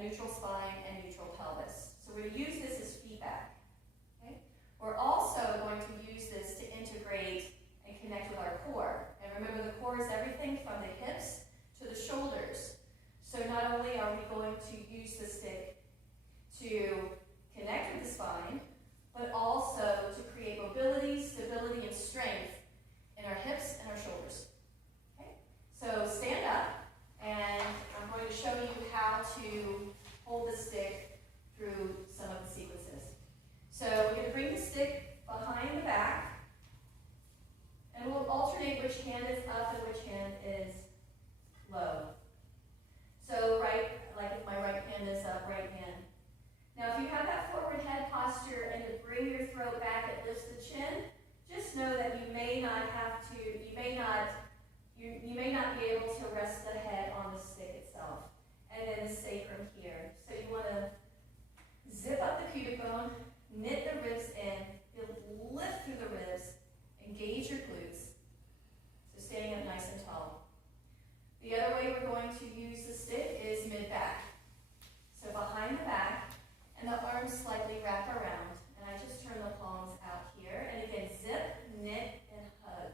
a neutral spine, and neutral pelvis. So we're going to use this as feedback. Okay? We're also going to use this to integrate and connect with our core. And remember, the core is everything from the hips to the shoulders. So not only are we going to use the stick to connect with the spine, but also to create mobility, stability, and strength in our hips and our shoulders. Okay? So stand up, and I'm going to show you how to hold the stick through some of the sequences. So we're going to bring the stick behind the back, and we'll alternate which hand is up and which hand is low. So like if my right hand is up, right hand. Now if you have that forward head posture and to bring your throat back, it lifts the chin, just know that you may not be able to rest the head on the stick itself. And then the sacrum here. So you want to zip up the pubic bone, knit the ribs in, lift through the ribs, engage your glutes. So standing up nice and tall. The other way we're going to use the stick is mid-back. So behind the back, and the arms slightly wrap around. And I just turn the palms out here. And again, zip, knit, and hug.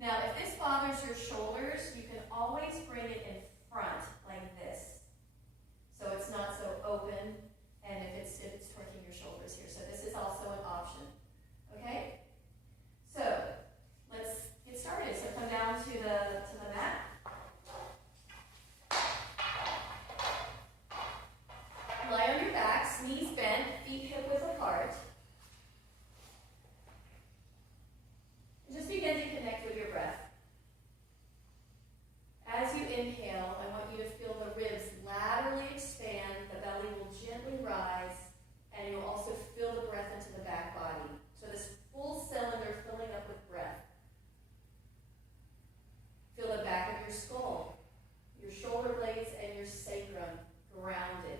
Now, if this bothers your shoulders, you can always bring it in front like this. So it's not so open, and if it's torquing your shoulders here. So this is also an option. Okay? So let's get started. So come down to the mat. Lie on your backs, knees bent, feet hip width apart. And just begin to connect with your breath. As you inhale, I want you to feel the ribs laterally expand, the belly will gently rise, and you'll also feel the breath into the back body. So this full cylinder filling up with breath. Feel the back of your skull, your shoulder blades, and your sacrum grounded.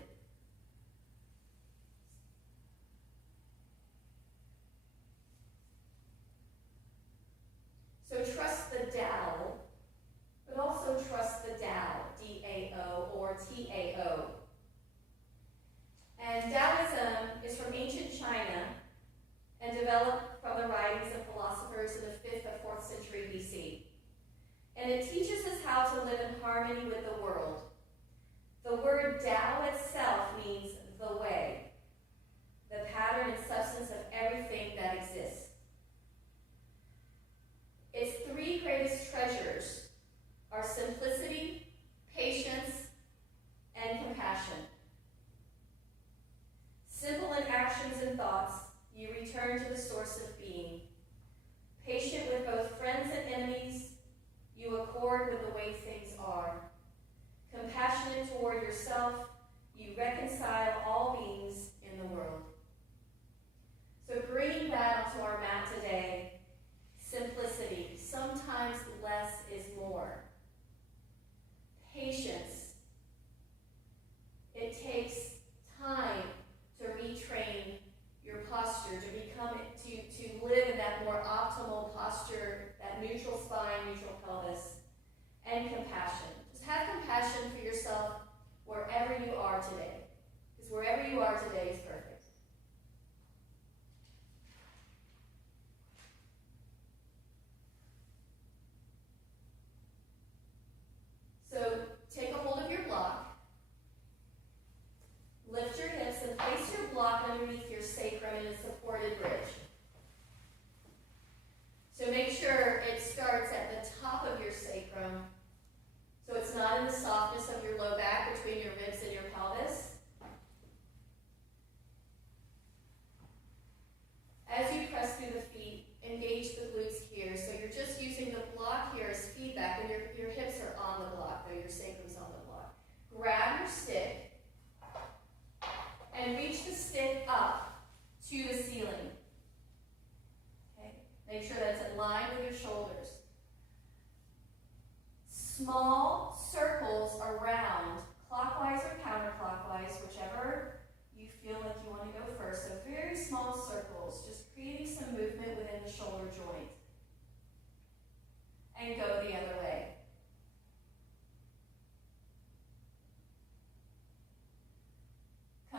So trust the Dowel, but also trust the Dowel, D-A-O or T-A-O. And Taoism is from ancient China and developed from the writings of philosophers in the 5th or 4th century BC. And it teaches us how to live in harmony with the world. The word Tao itself means the way, the pattern and substance of everything that exists. Its three greatest treasures are simplicity, patience, and compassion. Simple in actions and thoughts, you return to the source of being. Patient with both friends and enemies, you accord with the way things are. Compassionate toward yourself, you reconcile all beings in the world. So bringing that onto our mat today, simplicity, sometimes less is more. Patience, it takes time to retrain your posture, to live in that more optimal posture, that neutral spine, neutral pelvis, and compassion. Just have compassion for yourself wherever you are today, because wherever you are today is perfect. So take a hold of your block, lift your hips, and place your block underneath your sacrum in a supported bridge. So make sure it starts at the top of your sacrum, so it's not in the softness of your low back between your ribs and your pelvis.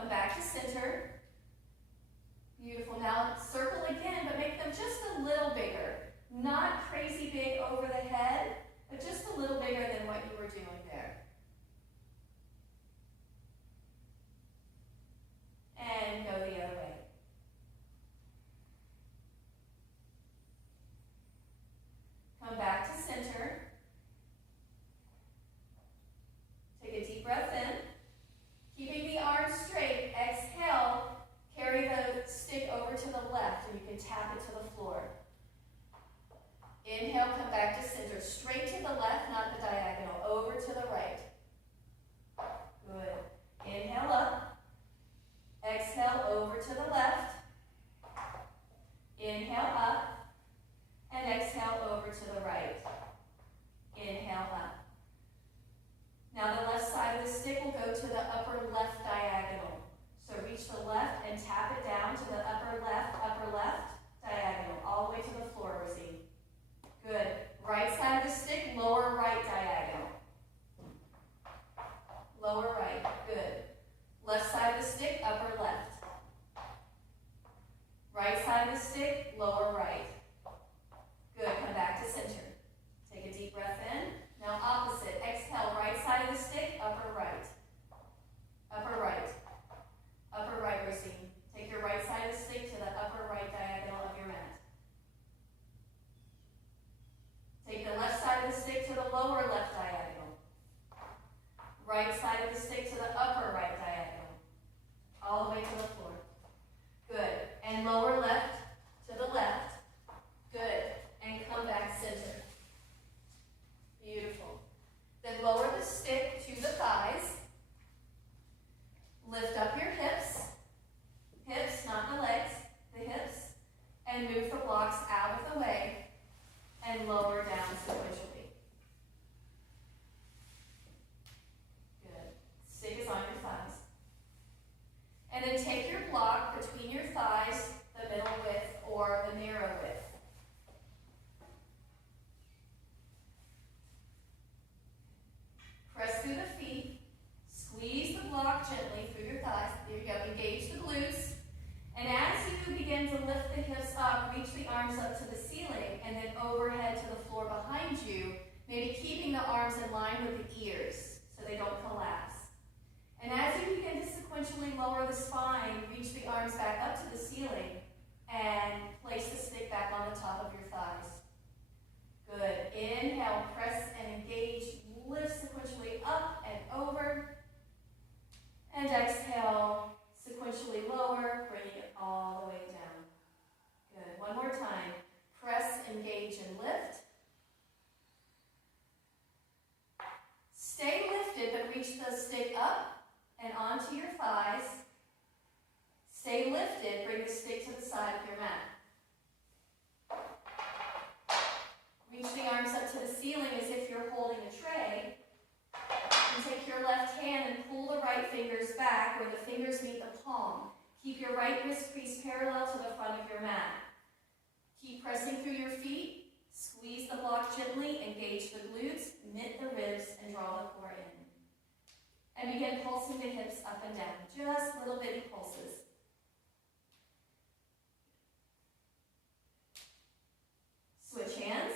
Come back to center. Beautiful. Now circle again, but make them just a little bigger. Not crazy big over the head, but just a little bigger than what you were doing there. And go the other way. Come back to center. Take a deep breath in. Keeping the arms straight, exhale, carry the stick over to the left, and you can tap it to the floor. Inhale, come back to center, straight to the left, not the diagonal, over to the right. Good. Inhale up. Exhale, over to the left. Inhale up. And exhale, over to the right. Inhale up. Now the left side of the stick will go to the upper left diagonal. So reach the left and tap it down to the upper left, diagonal, all the way to the floor, Rosie. Good. Right side of the stick, lower right diagonal. Lower right. Good. Left side of the stick, upper left. Right side of the stick, lower right. Good. Come back to center. Take a deep breath in. Now opposite. Exhale. Right side of the stick, upper right. Upper right. Upper right, Racine. Take your right side of the stick to the upper right diagonal of your mat. Take the left side of the stick to the lower left diagonal. Right side of the stick to the upper right diagonal. All the way to the floor. Good. And lower left to the left. Good. And come back center. Beautiful. Then lower the stick to the thighs. Lift up your hips. Hips, not the legs, the hips. And move the blocks out of the way and lower down sequentially. Good. Stick is on your thighs. And then take your block between your thighs, the middle width or the narrow width. Press through the feet. Squeeze the block gently through your thighs. There you go. Engage the glutes. And as you begin to lift the hips up, reach the arms up to the ceiling and then overhead to the floor behind you, maybe keeping the arms in line with the ears so they don't collapse. And as you begin to sequentially lower the spine, reach the arms back up to the ceiling and place the stick back on the top of your thighs. Good. Inhale, press and engage. Lift sequentially up and over. And exhale, sequentially lower, bringing it all the way down. Good. One more time. Press, engage, and lift. Stay lifted, but reach the stick up and onto your thighs. Stay lifted, bring the stick to the side of your mat. Reach the arms up to the ceiling as if you're holding a tray. And take your left hand and pull the right fingers back where the fingers meet the palm. Keep your right wrist crease parallel to the front of your mat. Keep pressing through your feet. Squeeze the block gently, engage the glutes, knit the ribs, and draw the core in. And begin pulsing the hips up and down, just little bitty pulses. Switch hands.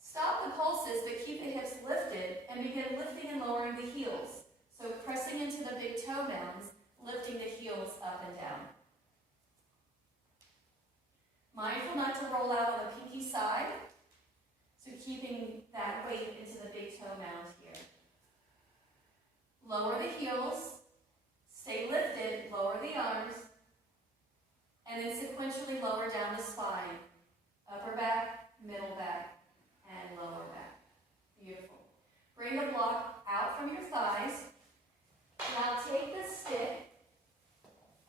Stop the pulses, but keep the hips lifted and begin lifting and lowering the heels. So pressing into the big toe mounds, lifting the heels up and down. Mindful not to roll out on the pinky side, so keeping that weight into the big toe mound here. Lower the heels, stay lifted, lower the arms, and then sequentially lower down the spine. Upper back, middle back, and lower back. Beautiful. Bring the block out from your thighs. Now take the stick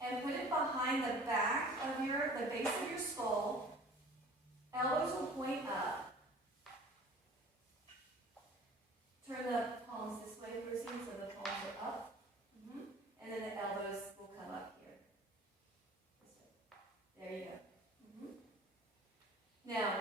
and put it behind the back of the base of your skull. Elbows will point up. Turn the palms this way, Rosie, so the palms are up. And then the elbows will come up here. There you go. Now,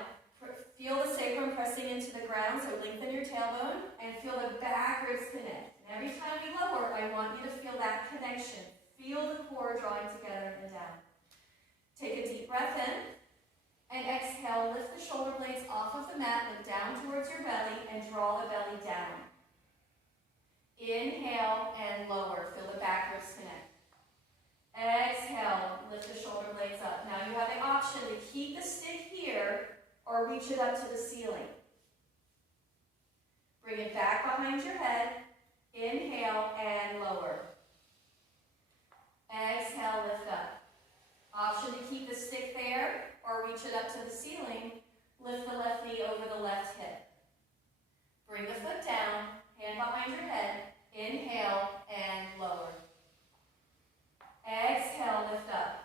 feel the sacrum pressing into the ground, so lengthen your tailbone and feel the back ribs connect. And every time we lower, I want you to feel that connection connection. Feel the core drawing together and down. Take a deep breath in. And exhale, lift the shoulder blades off of the mat, look down towards your belly, and draw the belly down. Inhale and lower. Feel the back ribs connect. Exhale, lift the shoulder blades up. Now you have the option to keep the stick here or reach it up to the ceiling. Bring it back behind your head. Inhale and lower. Exhale, lift up. Option to keep the stick there or reach it up to the ceiling. Lift the left knee over the left hip. Bring the foot down, hand behind your head. Inhale and lower. Exhale, lift up.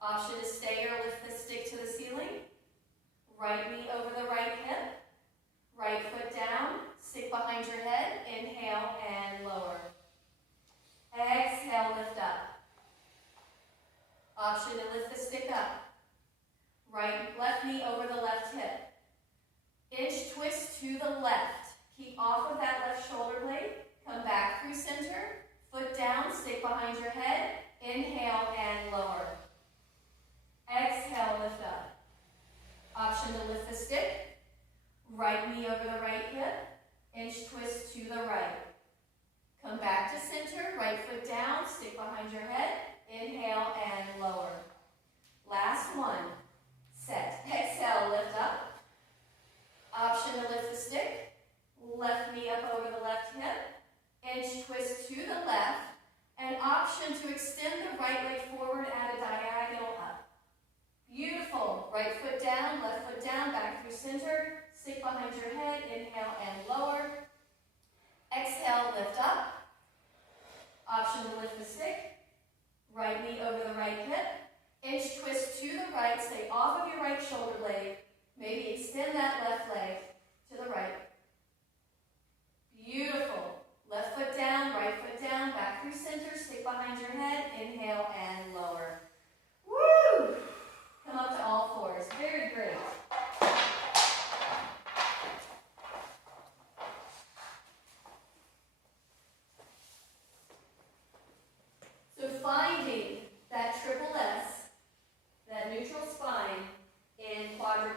Option to stay or lift the stick to the ceiling. Right knee over the right hip. Right foot down, stick behind your head. Inhale and lower. Exhale, lift up. Option to lift the stick up. Left knee over the left hip. Inch twist to the left. Keep off of that left shoulder blade. Come back through center. Foot down, stick behind your head. Inhale and lower. Exhale, lift up. Option to lift the stick. Right knee over the right hip. Inch twist to the right. Come back to center. Right foot down, stick behind your head. Inhale and lower. Last one. Set. Exhale, lift up. Option to lift the stick. Left knee up over the left hip. Inch twist to the left. And option to extend the right leg forward at a diagonal up. Beautiful. Right foot down, left foot down, back through center. Stick behind your head. Inhale and lower. Exhale, lift up. Option to lift the stick. Right knee over the right hip. Inch twist to the right. Stay off of your right shoulder blade. Maybe extend that left leg to the right. Beautiful. Left foot down, right foot down, back through center. Stick behind your head. Inhale and lower. Woo! Come up to all fours. Very great. So finding that triple S, that neutral spine in quadruped.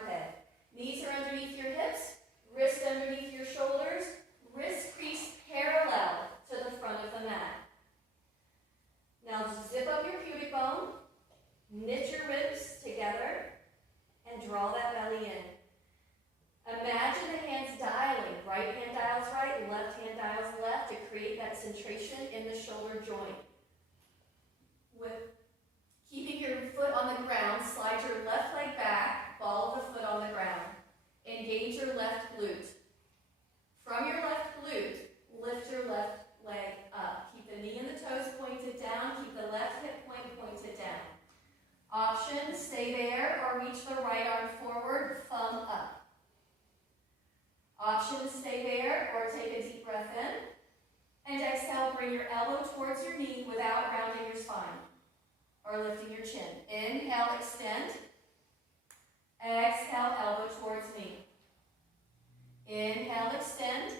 Knees are underneath your hips, wrists underneath your shoulders, wrist crease parallel to the front of the mat. Now zip up your pubic bone, knit your ribs together, and draw that belly in. Imagine the hands dialing. Right hand dials right, left hand dials left to create that centration in the shoulder joint. With keeping your foot on the ground, slide your left leg back, ball of the foot on the ground. Engage your left glute. From your left glute, lift your left leg up. Keep the knee and the toes pointed down. Keep the left hip point pointed down. Option, stay there or reach the right arm forward, thumb up. Option, stay there or take a deep breath in. And exhale, bring your elbow towards your knee without rounding your spine or lifting your chin. Inhale, extend. Exhale, elbow towards knee. Inhale, extend.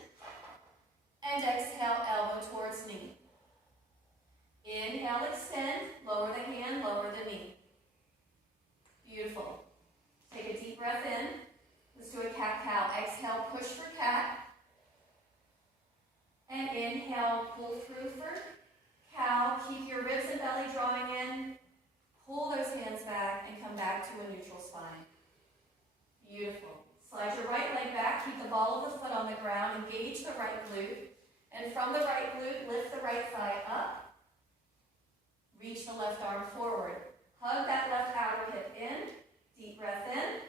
And exhale, elbow towards knee. Inhale, extend. Lower the hand, lower the knee. Beautiful. Take a deep breath in. Let's do a cat-cow. Exhale, push for cat. And inhale, pull through for cow. Keep your ribs and belly drawing in. Pull those hands back and come back to a neutral spine. Beautiful. Slide your right leg back. Keep the ball of the foot on the ground. Engage the right glute. And from the right glute, lift the right thigh up. Reach the left arm forward. Hug that left outer hip in. Deep breath in.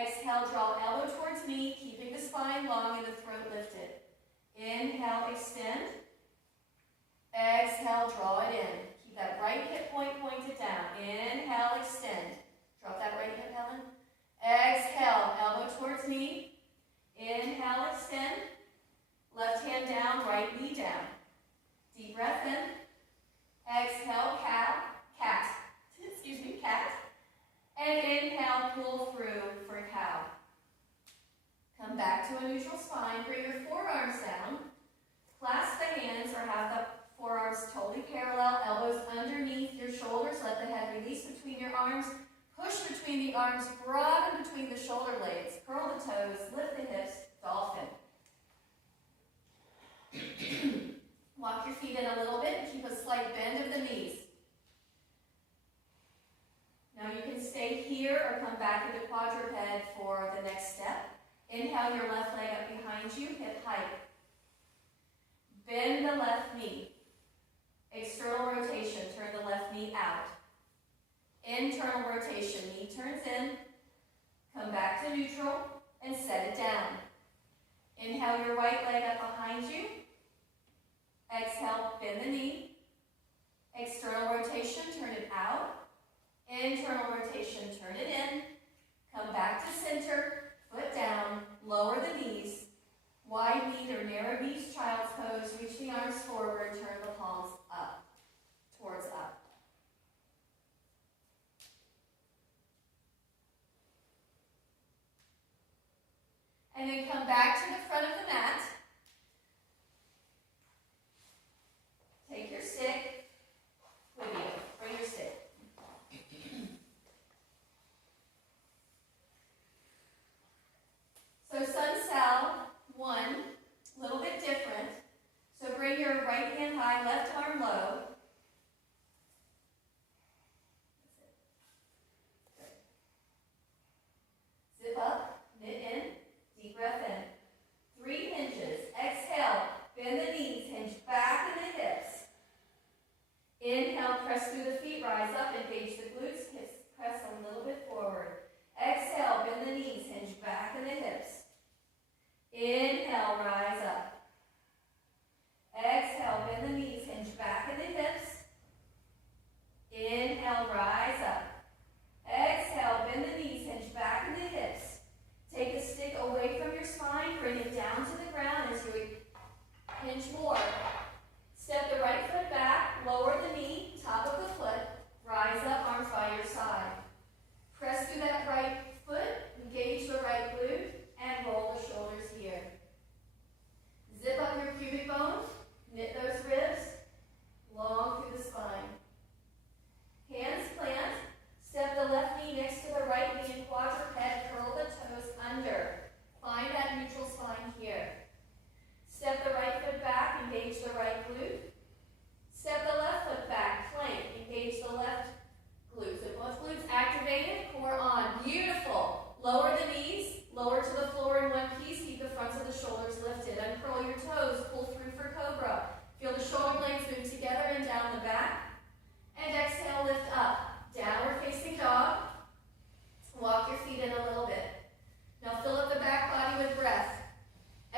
Exhale, draw elbow towards knee, keeping the spine long and the throat lifted. Inhale, extend. Exhale, draw it in. Keep that right hip point pointed down. Inhale, extend. Drop that right hip, Helen. Exhale, elbow towards knee. Inhale, extend. Left hand down, right knee down. Deep breath in. Exhale, cat. And inhale, pull through for cow. Come back to a neutral spine. Bring your forearms down. Clasp the hands or have the forearms arms totally parallel, elbows underneath your shoulders. Let the head release between your arms. Push between the arms, broaden between the shoulder blades. Curl the toes, lift the hips, dolphin. Walk your feet in a little bit and keep a slight bend of the knees. Now you can stay here or come back into quadruped for the next step. Inhale your left leg up behind you, hip height. Bend the left knee. External rotation, turn the left knee out. Internal rotation, knee turns in. Come back to neutral and set it down. Inhale your right leg up behind you. Exhale, bend the knee. External rotation, turn it out. Internal rotation, turn it in. Come back to center, foot down, lower the knees. Wide knee or narrow knees, child's pose. Reach the arms forward, turn the palms up, towards up. And then come back to the front of the mat. Take your stick with you. Bring your stick. So sun sal 1, a little bit different. So bring your right hand high, left arm low. Zip up, knit in, deep breath in. 3 hinges. Exhale, bend the knees, hinge back in the hips. Inhale, press through the feet, rise up, engage the glutes, hips press a little bit forward. Exhale, bend the knees, hinge back in the hips. Inhale, rise up. Exhale, bend the knees, hinge back in the hips. Inhale, rise up. Exhale, bend the knees, hinge back in the hips. Take the stick away from your spine, bring it down to the ground as you hinge more. Step the right foot back, lower the knee, top of the foot, rise up, arms by your side. Press through that right foot, engage the right glute, and roll the shoulders here. Zip up your pubic bone, knit those ribs, long through the spine. Hands plant, step the left knee next to the right knee in quadruped, curl the toes under. Find that neutral spine here. Step the right foot back, engage the right glute. Step the left foot back, plank, engage the left glute. So both glutes activated, core on. Beautiful. Lower the knees, lower to the floor in one piece, keep the fronts of the shoulders lifted. Uncurl your toes, pull through for cobra. Feel the shoulder blades move together and down the back. And exhale, lift up. Downward facing dog. Walk your feet in a little bit. Now fill up the back body with breath.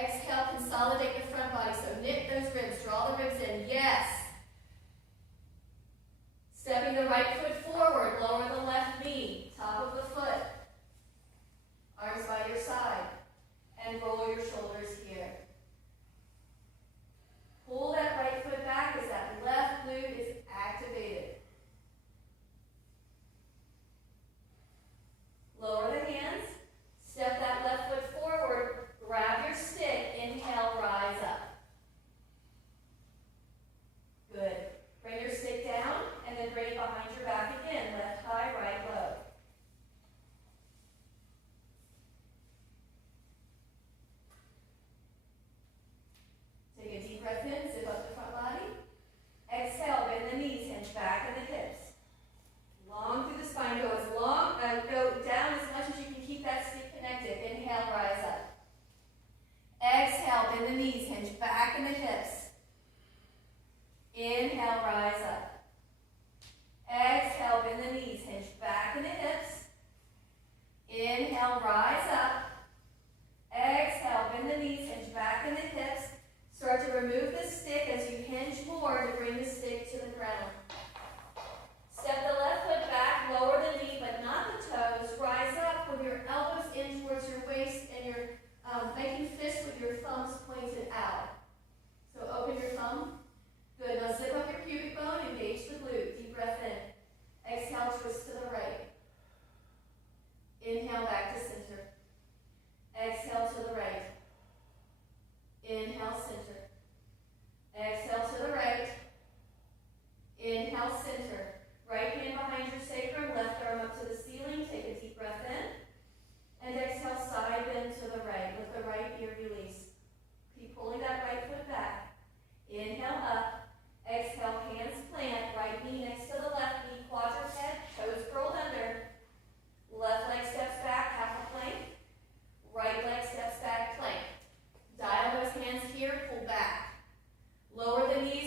Exhale, consolidate the front body. So knit those ribs, draw the ribs in. Yes. Stepping the right foot forward, lower the left knee, top of the foot. Arms by your side. And roll your shoulders here. Pull that right foot back as that left glute is activated. Lower the hands. Step that left foot forward. Grab your stick. Inhale, rise up. Good. Bring your stick down and then bring it behind your back again. Left high, right low. Take a deep breath in, zip up the front body. Exhale, bend the knees, hinge back in the hips. Long through the spine, go down as much as you can keep that stick connected. Inhale, rise up. Exhale, bend the knees, hinge back in the hips. Inhale, rise up. Exhale, bend the knees, hinge back in the hips. Inhale, rise up. Exhale, bend the knees, hinge back in the hips. Start to remove the stick as you hinge more to bring the stick to the ground. Step the left foot back, lower the knee, but not the toes. Rise up with your elbows in towards your waist and you're making fists with your thumbs pointed out. So open your thumb. Good. Now zip up your pubic bone, engage the glute. Deep breath in. Exhale, twist to the right. Inhale, back to center. Exhale to the right. Inhale, center. Exhale to the right.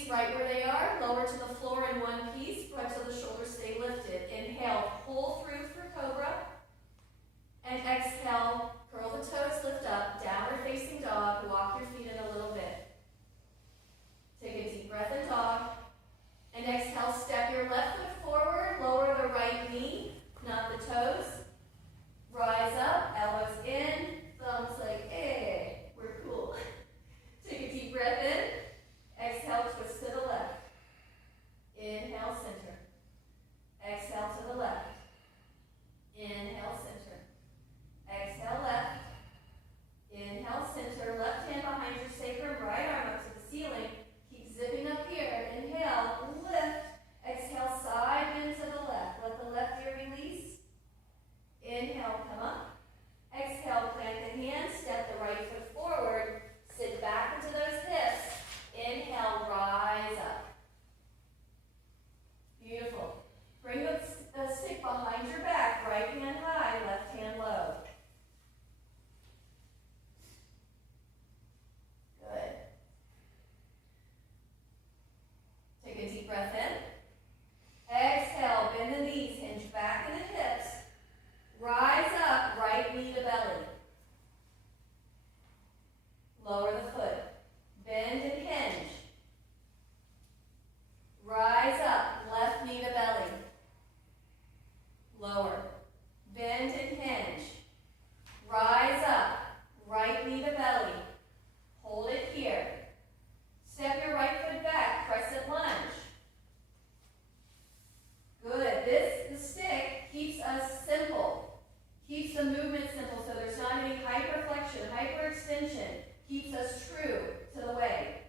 knees right where they are. Lower to the floor in one piece. Fronts of the shoulders stay lifted. Inhale, pull through for cobra. And exhale, curl the toes, lift up. Downward facing dog. Walk your feet in a little bit. Take a deep breath in dog. And exhale, step your left foot forward. Lower the right knee, not the toes. Rise up, elbows in. Thumbs like, hey, we're cool. Take a deep breath in. Exhale, twist to the left. Inhale, center. Exhale to the left. Inhale, center. Exhale, left. Inhale, center. Left hand behind your sacrum, right arm up to the ceiling. Keep zipping up here. Inhale, lift. Exhale, side bend to the left. Let the left ear release. Inhale, come up. Exhale, plant the hand, step the right foot forward. Sit back into those hips. Inhale, rise up. Beautiful. Bring the stick behind your back. Right hand high, left hand low. Good. Take a deep breath in. Exhale, bend the knees, hinge back in the hips. Rise up, right knee to belly. Lower the foot. Bend and hinge. Rise up, left knee to belly. Lower. Bend and hinge. Rise up, right knee to belly. Hold it here. Step your right foot back, crescent lunge. Good. The stick keeps us simple. Keeps the movement simple so there's not any hyperflexion, hyperextension. Keeps us true to the way.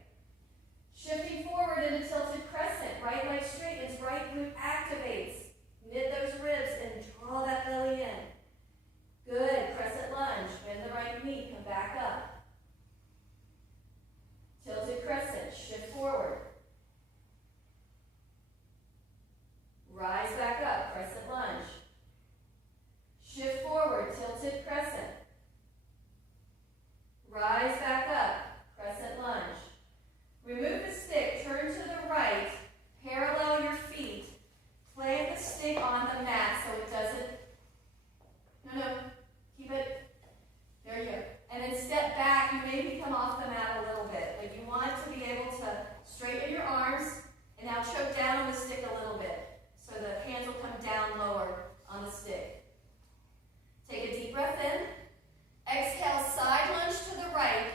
Shifting forward into tilted crescent. Right leg straightens, right glute activates. Knit those ribs and draw that belly in. Good. Crescent lunge. Bend the right knee. Come back up. Tilted crescent. Shift forward. Rise back up. Crescent lunge. Shift forward. Tilted crescent. Rise back up. Crescent lunge. Remove the stick. Turn to the right. Parallel your feet. Plant the stick on the mat so it doesn't. No. Keep it. There you go. And then step back. You maybe come off the mat a little bit. But you want to be able to straighten your arms and now choke down on the stick a little bit. So the hands will come down lower on the stick. Take a deep breath in. Exhale, side lunge to the right.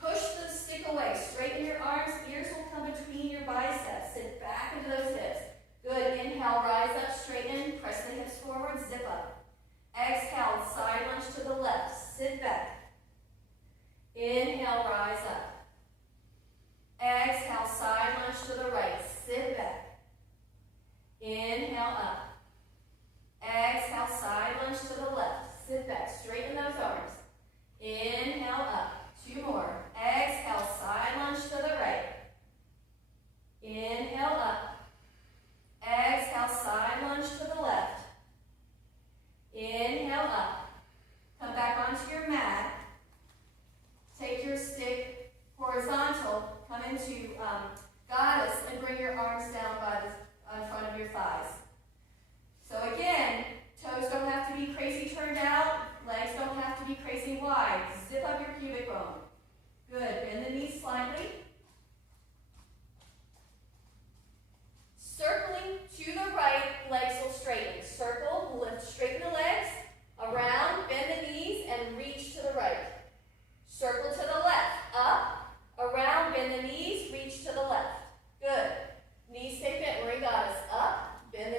Push the stick away. Straighten your arms. Ears will come between your biceps. Sit back into those hips. Good. Inhale, rise up, straighten. Press the hips forward, zip up. Exhale, side lunge to the left. Sit back. Inhale, rise up. Exhale, side lunge to the right. Sit back. Inhale, up. Exhale, side lunge to the left. Sit back. Straighten those arms. Inhale, up. Two more. Exhale, side lunge to the right. Inhale, up. Exhale, side lunge to the left. Inhale, up. Come back onto your mat. Take your stick horizontal. Come into goddess and bring your arms down in front of your thighs. So again, toes don't have to be crazy turned out. Legs don't have to be crazy wide. Zip up your pubic bone. Good. Bend the knees slightly. Circling to the right, legs will straighten. Circle, lift, straighten the legs. Around, bend the knees, and reach to the right. Circle to the left. Up, around, bend the knees, reach to the left. Good. Knees stay bent. We're in goddess. Up, bend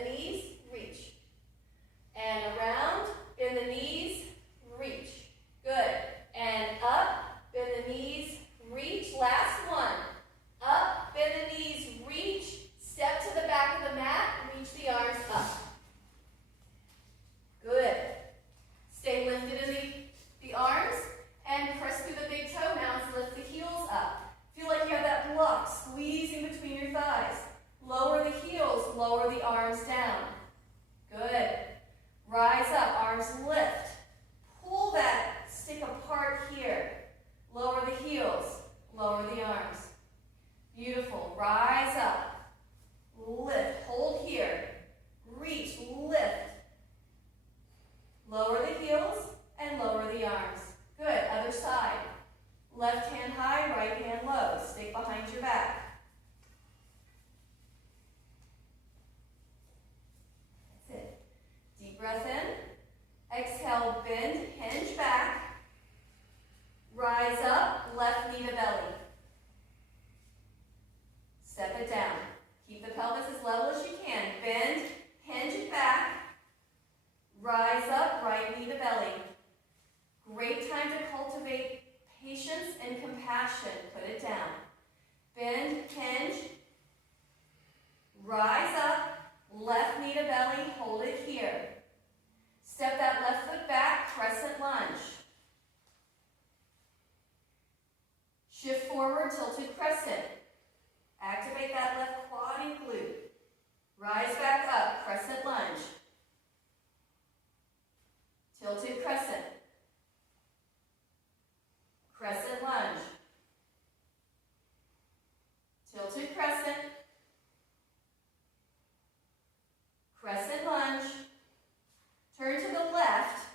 rise up, lift, hold here, reach, lift. Lower the heels and lower the arms. Good, other side. Left hand high, right hand low. Stick behind your back. That's it. Deep breath in. Exhale, bend, hinge back. Rise up, left knee to belly. Step it down. Keep the pelvis as level as you can. Bend, hinge it back. Rise up, right knee to belly. Great time to cultivate patience and compassion. Put it down. Bend, hinge. Rise up, left knee to belly. Hold it here. Step that left foot back, crescent lunge. Shift forward, tilted crescent. Activate that left quad and glute. Rise back up, crescent lunge. Tilted crescent. Crescent lunge. Tilted crescent. Crescent lunge. Turn to the left.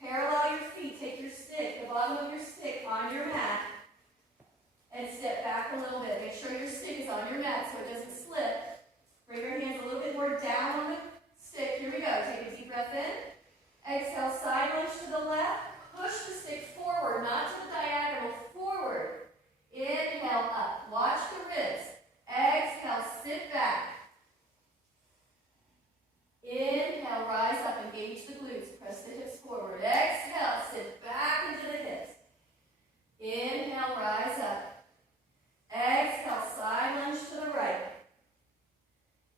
Parallel your feet. Take your stick, the bottom of your stick on your mat. And step back a little bit. Make sure your stick is on your mat so it doesn't slip. Bring your hands a little bit more down on the stick. Here we go. Take a deep breath in. Exhale, side lunge to the left. Push the stick forward, not to the diagonal, forward. Inhale up. Watch the ribs. Exhale, sit back. Inhale, rise up. Engage the glutes. Press the hips forward. Exhale, sit back into the hips. Inhale, rise up. Exhale, side lunge to the right.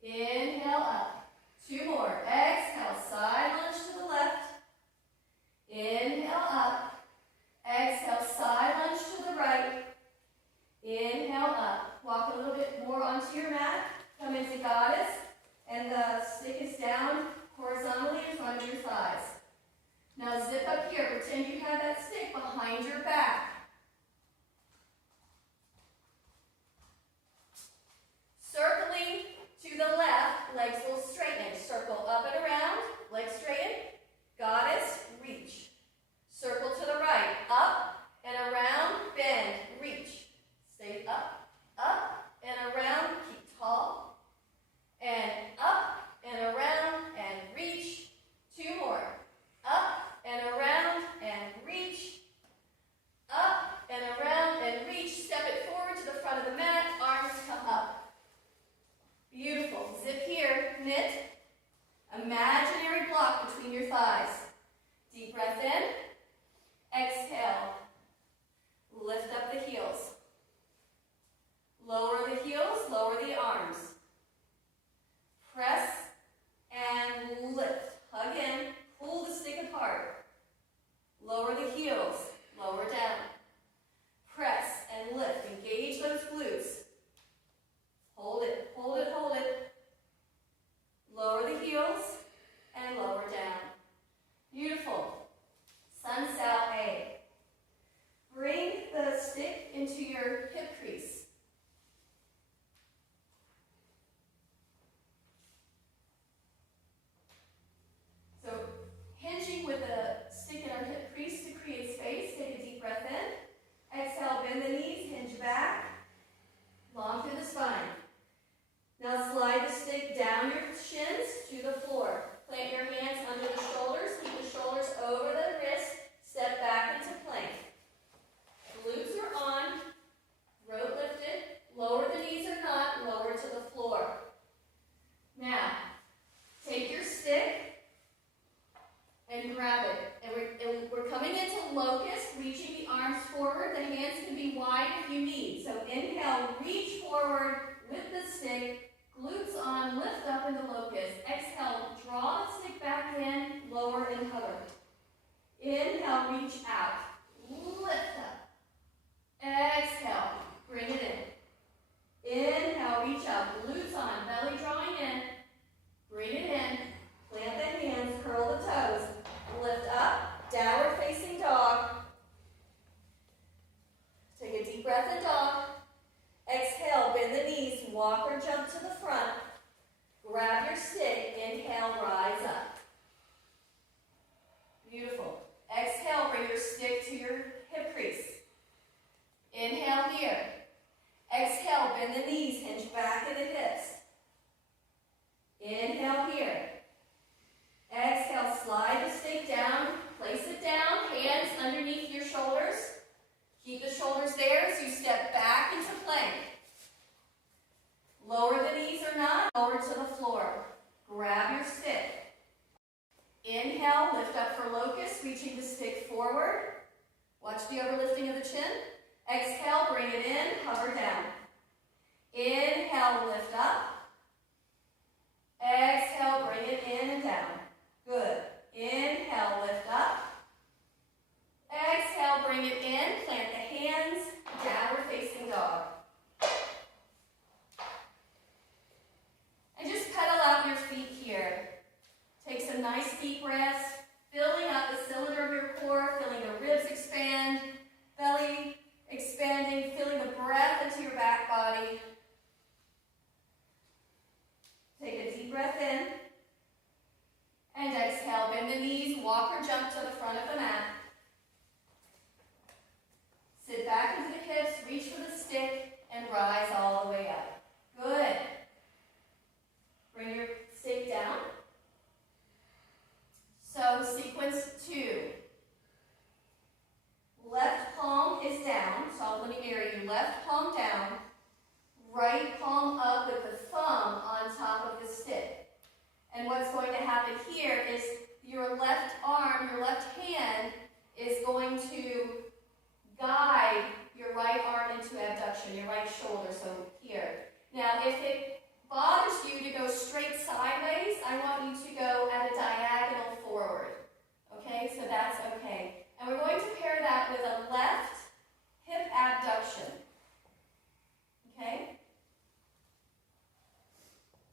Inhale, up. Two more. Exhale, side lunge to the left. Inhale, up. Exhale, side lunge to the right. Inhale, up. Walk a little bit more onto your mat. Come into goddess. And the stick is down horizontally in front of your thighs. Now zip up here. Pretend you have that stick behind your back. Circling to the left, legs will straighten. Circle up and around, legs straighten. Goddess, reach. Circle to the right, up and around, bend, reach. Stay up and around, keep tall. And up and around and reach. Two more. Up and around and reach. Up and around and reach. Step it forward to the front of the mat, arms come up. Beautiful. Zip here, knit. Imaginary block between your thighs. Deep breath in. Exhale. Lift up the heels. Lower the heels, lower the arms. Press and lift. Hug in. Pull the stick apart. Lower the heels. Lower down. Press and lift. Engage those glutes. Hold it, hold it, hold it. Lower the heels and lower down. Beautiful. Sun Sal A. Bring the stick into your hip crease. So hinging with the stick in our hip crease to create space. Take a deep breath in. Exhale, bend the knees, hinge back. Long through the spine. Now slide the stick down your shins to the floor. Plant your hands under the shoulders. Keep the shoulders over the wrist. Step back into plank. Glutes are on. Throat lifted. Lower the knees or not. Lower to the floor. Now, take your stick and grab it. And we're coming into locust, reaching the arms forward. The hands can be wide if you need. So inhale, reach forward with the stick. Glutes on, lift up into locust. Exhale, draw the stick back in, lower and hover. Inhale, reach out. Lift up. Exhale, bring it in. Inhale, reach out. Glutes on, belly drawing in. Bring it in. Plant the hands, curl the toes. Lift up, downward facing dog. Take a deep breath in dog. Exhale, bend the knees, walk or jump to the front. Grab your stick, inhale, rise up. Beautiful. Exhale, bring your stick to your hip crease. Inhale here. Exhale, bend the knees, hinge back in the hips. Inhale here. Exhale, slide the stick down, place it down, hands underneath your shoulders. Keep the shoulders there as you step back into plank. Lower the knees or not, lower to the floor. Grab your stick. Inhale, lift up for locust, reaching the stick forward. Watch the overlifting of the chin. Exhale, bring it in, hover down. Inhale, lift up. Exhale, bring it in and down. Good. Inhale, lift up. Exhale, bring it in, plant the hands, downward facing dog. And just pedal out your feet here. Take some nice deep breaths, filling up the cylinder of your core, feeling the ribs expand, belly expanding, feeling the breath into your back body. Take a deep breath in. And exhale, bend the knees, walk or jump to the front of the mat. Sit back into the hips, reach for the stick, and rise all the way up. Good. Bring your stick down. So sequence 2. Left palm is down, so let me mirror you. Left palm down, right palm up with the thumb on top of the stick. And what's going to happen here is your left arm, your left hand is going to guide your right arm into abduction, your right shoulder, so here. Now, if it bothers you to go straight sideways, I want you to go at a diagonal forward. Okay, so that's okay. And we're going to pair that with a left hip abduction. Okay?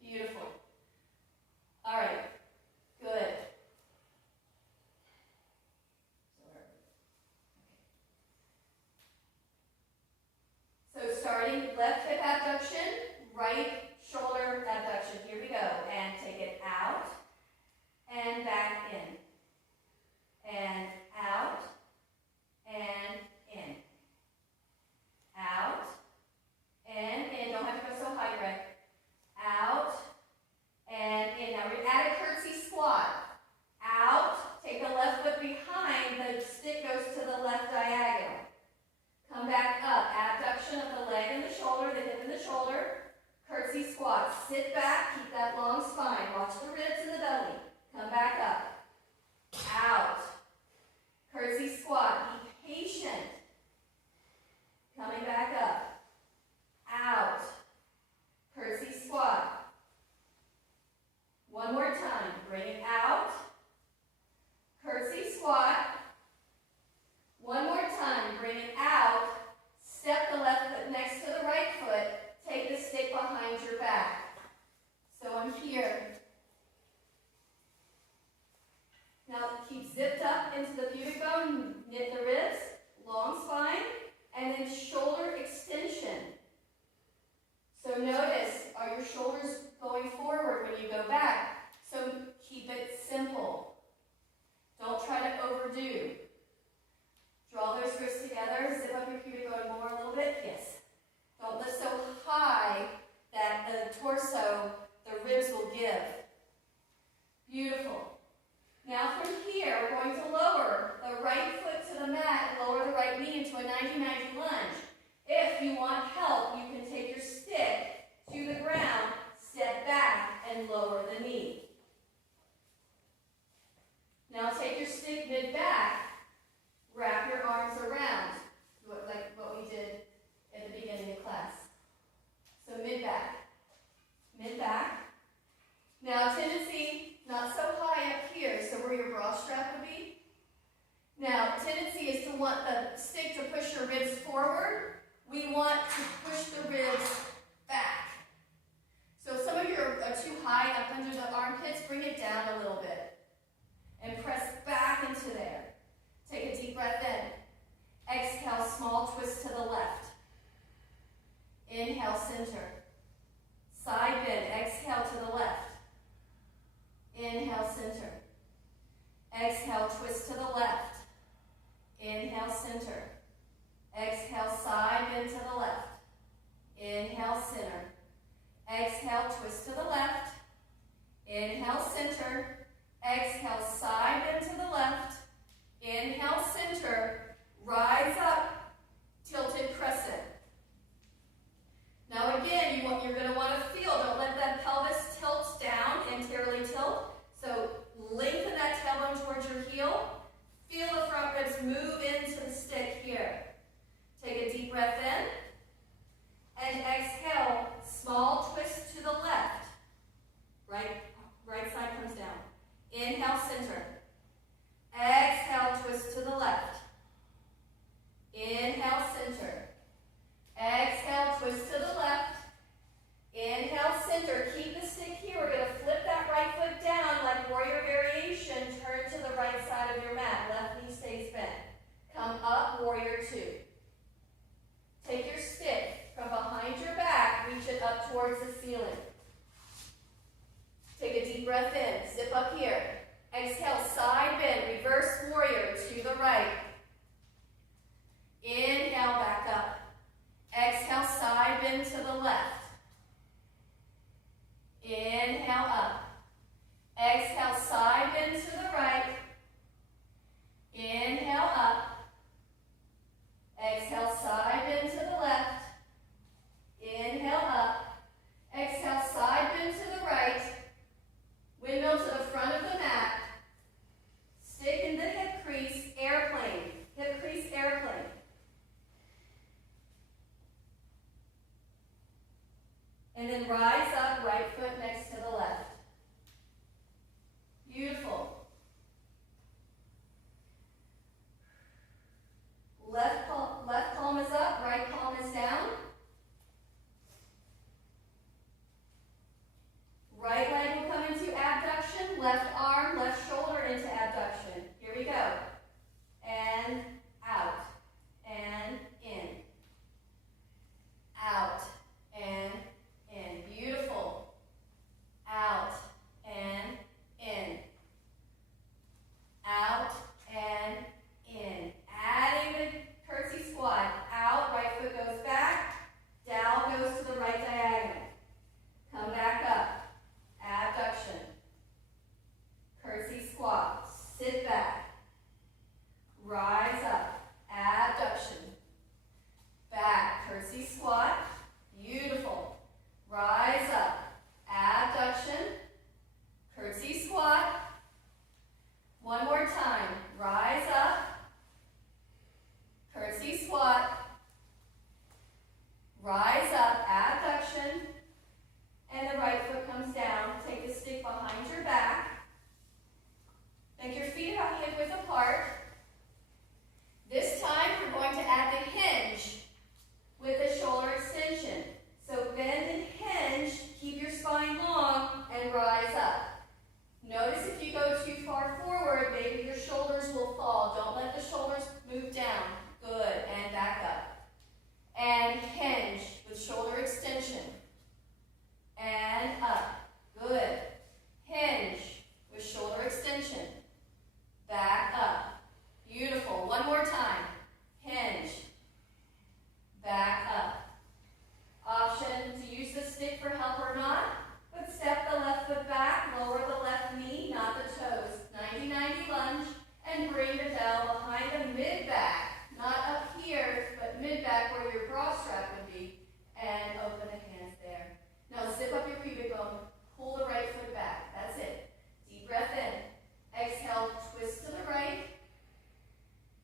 Beautiful. All right, good. So starting left hip abduction, right shoulder abduction. Here we go. And take it out and back in. And out and in. Out and in. Don't have to go so high, Greg. Out and in. Now we're at a curtsy squat. Out. Take the left foot behind. The stick goes to the left diagonal. Come back up. Abduction of the leg and the shoulder, the hip and the shoulder. Curtsy squat. Sit back. Keep that long spine. Watch the ribs and the belly. Come back up. Out. Curtsy squat. Be patient. Coming back up. Out. Curtsy squat. One more time. Bring it out. Curtsy squat. One more time. Bring it out. Step the left foot next to the right foot. Take the stick behind your back. So I'm here. Now keep zipped up into the pubic bone, knit the ribs, long spine, and then shoulder extension. So notice, are your shoulders going forward when you go back? So keep it simple. Don't try to overdo. Draw those wrists together, zip up your pubic bone more a little bit, yes. Don't lift so high that the torso, the ribs will give. Beautiful. Now from here, we're going to lower the right foot to the mat and lower the right knee into a 90-90 lunge. If you want help, you can take your stick to the ground, step back, and lower the knee. Now take your stick mid-back, wrap your arms around, like what we did at the beginning of class. So mid-back, Exhale, twist to the left. Inhale, center. Exhale, side bend to the left. Inhale, center. Rise up, tilted crescent. Now again, you're going to want to feel, don't let that pelvis tilt down, anteriorly tilt. So lengthen that tailbone towards your heel. Feel the front ribs move into the stick here. Take a deep breath in. And exhale, small twist to the left. Right side comes down. Inhale, center. Exhale, twist to the left. Inhale, center. Exhale, twist to the left. Inhale, center. Keep the stick here. We're going to flip that right foot down like warrior variation. Turn to the right side of your mat. Left knee stays bent. Come up, warrior two. Take your stick from behind your back. Reach it up towards the ceiling. Take a deep breath in. Zip up here. Exhale, side bend. Reverse warrior to the right. Inhale, back up. Exhale, side bend to the left. Inhale, up. Exhale, side bend to the right. Inhale, up. Exhale, side bend to the left. Inhale, up. Exhale, side bend to the right. Windmill to the front of the mat. Stick in the hip crease, airplane. Hip crease, airplane. And then rise up, right foot next to the left. Beautiful. Left palm is up, right palm is down. Right leg will come into abduction, left arm, left shoulder into abduction. Here we go. And out, and in. Out, and in. Beautiful. Out, and in. Out, and in. Adding the curtsy squat. Out, right foot goes back. Dowel goes to the right diagonal. Come back up. Abduction. Curtsy squat. Sit back. Rise up. Abduction. Back. Curtsy squat. Beautiful. Rise up. Abduction. Curtsy squat. One more time. Rise up. Curtsy squat. Rise up. Abduction. And the right foot comes down. Take the stick behind your back. Make your feet about hip width apart. This time we're going to add the hinge with the shoulder extension. So bend and hinge, keep your spine long, and rise up. Notice if you go too far forward, maybe your shoulders will fall. Don't let the shoulders move down. Good, and back up. And hinge with shoulder extension. And up. Good. Hinge with shoulder extension. Back up. Beautiful. One more time. Hinge. Back up. Option to use the stick for help or not, but step the left foot back, lower the left knee, not the toes. 90-90 lunge, and bring the dowel behind the mid-back. Not up here, but mid-back where your bra strap would be. And open the hands there. Now zip up your pubic bone, pull the right foot back. That's it. Deep breath in. Exhale, twist to the right.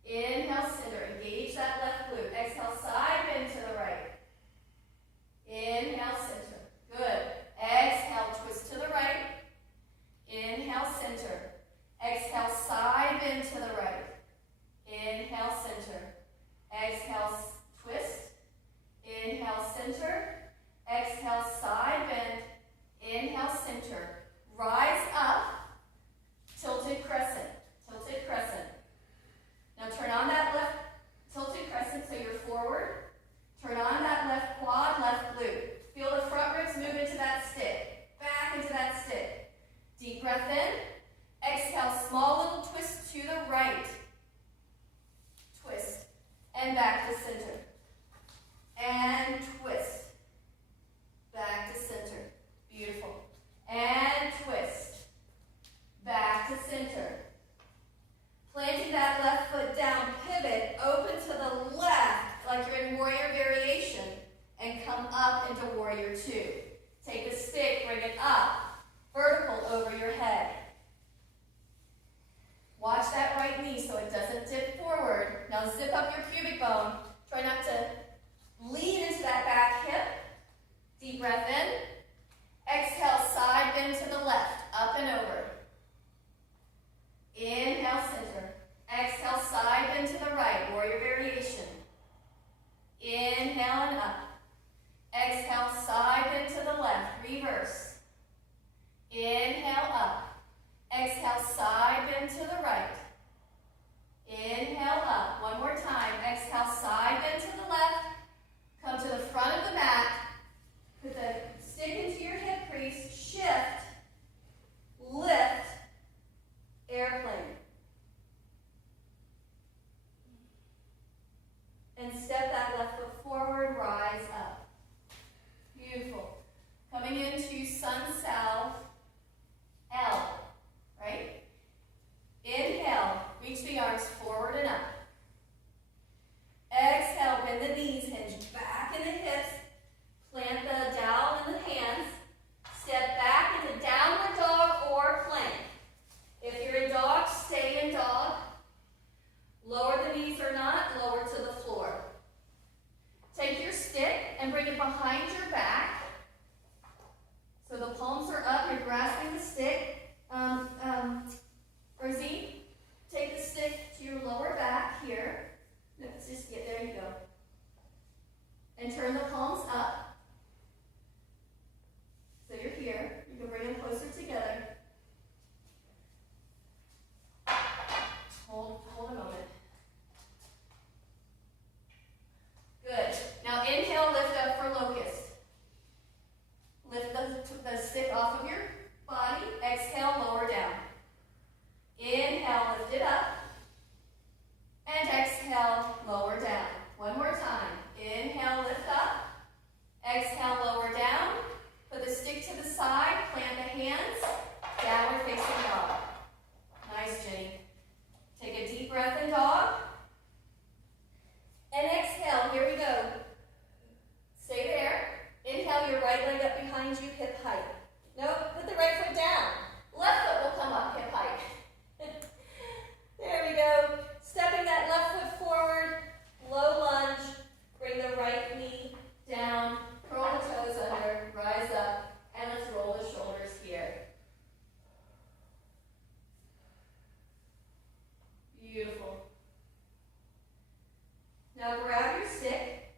Inhale, center. Engage that left glute. Exhale, side bend to the right. Inhale, center. Good. Exhale, twist to the right. Inhale, center. Exhale, side bend to the right. Inhale, center. Exhale, twist. Inhale, center. Exhale, side bend. Inhale, center. Rise up. Tilted crescent. Tilted crescent. Now turn on that left tilted crescent so you're forward. Turn on that left quad, left glute. Feel the front ribs move into that stick. Back into that stick. Deep breath in. Exhale, small little twist to the right. Twist. And back to center. And twist. Back to center. Take the stick, bring it up, vertical over your head. Watch that right knee so it doesn't dip forward. Now zip up your pubic bone. Try not to lean into that back hip. Deep breath in. Exhale, side bend to the left, up and over. Inhale, center. Exhale, side bend to the right, warrior variation. Inhale and up. Exhale, side bend to the left, reverse. Inhale, up. Exhale, side bend to the right. Inhale, up. One more time. Exhale, side bend to the left. Come to the front of the mat. Put the stick into your hip crease. Shift. Lift. Airplane. And step that left foot forward. Rise up. Beautiful. Coming into sun salve. L. Right? Inhale, reach the arms forward and up. Exhale, bend the knees, hinge back in the hips. Plant the dowel in the hands. Step back into downward dog or plank. If you're in dog, stay in dog. Lower the knees or not, lower to the floor. Take your stick and bring it behind your back. So the palms are up, you're grasping the stick. Rosine, take the stick to your lower back here. Let's just get there, you go. And turn the palms up. So you're here. You can bring them closer together. Hold a moment. Good. Now inhale, lift up for locust. Lift the stick off of your body. Exhale, lower down. Inhale, lift it up. And exhale, lower down. One more time. Inhale, lift up. Exhale, lower down. Put the stick to the side. Plant the hands. Downward facing dog. Nice, Jenny. Take a deep breath in dog. And exhale. Here we go. Stay there. Inhale, your right leg up behind you, hip height. Nope, put the right foot down. Left foot will come up, hip height. There we go. Stepping that left foot forward, low lunge. Bring the right knee down, curl the toes under, rise up, and let's roll the shoulders here. Beautiful. Now grab your stick,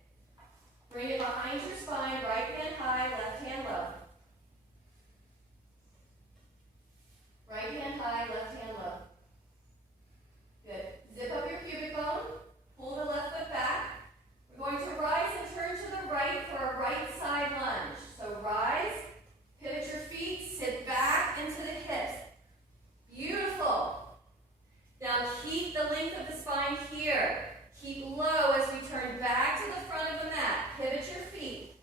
bring it behind your spine, right hand high, left hand low. Right hand high, left hand low. Good. Zip up your pubic bone, pull the left foot back. We're going to rise and turn to the right for a right side lunge. So rise, pivot your feet, sit back into the hips. Beautiful. Now keep the length of the spine here. Keep low as we turn back to the front of the mat. Pivot your feet.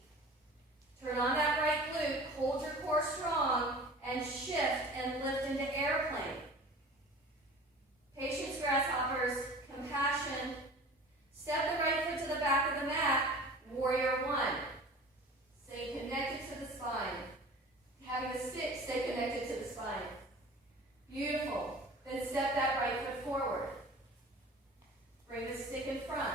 Turn on that right glute. Hold your core strong and shift and lift into airplane. Patience, grasshoppers, compassion. Step the right foot to the back of the mat. Warrior one. Stay connected to the spine. Having the stick, stay connected to the spine. Beautiful. Then step that right foot forward. Bring the stick in front.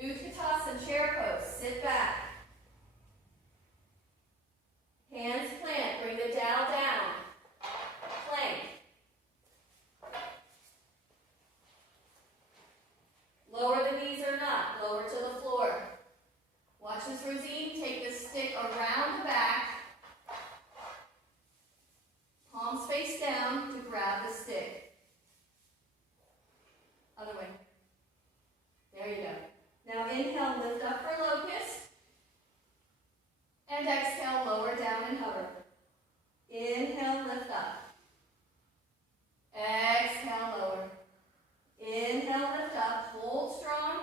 Utkatasana, chair pose. Sit back. Hands plant. Bring the dowel down. Plank. Lower the knees or not. Lower to the floor. Watch this routine. Take the stick around the back. Palms face down to grab the stick. Other way. There you go. Now inhale, lift up for locust. And exhale, lower down and hover. Inhale, lift up. Exhale, lower. Inhale, lift up. Hold strong.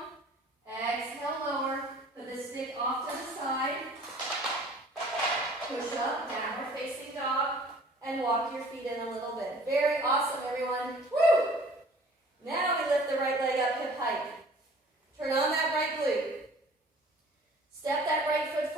Exhale, lower. Put the stick off to the side. Push up, downward facing dog. And walk your feet in a little bit. Very awesome, everyone. Woo! Now we lift the right leg up, hip height. Turn on that right glute. Step that right foot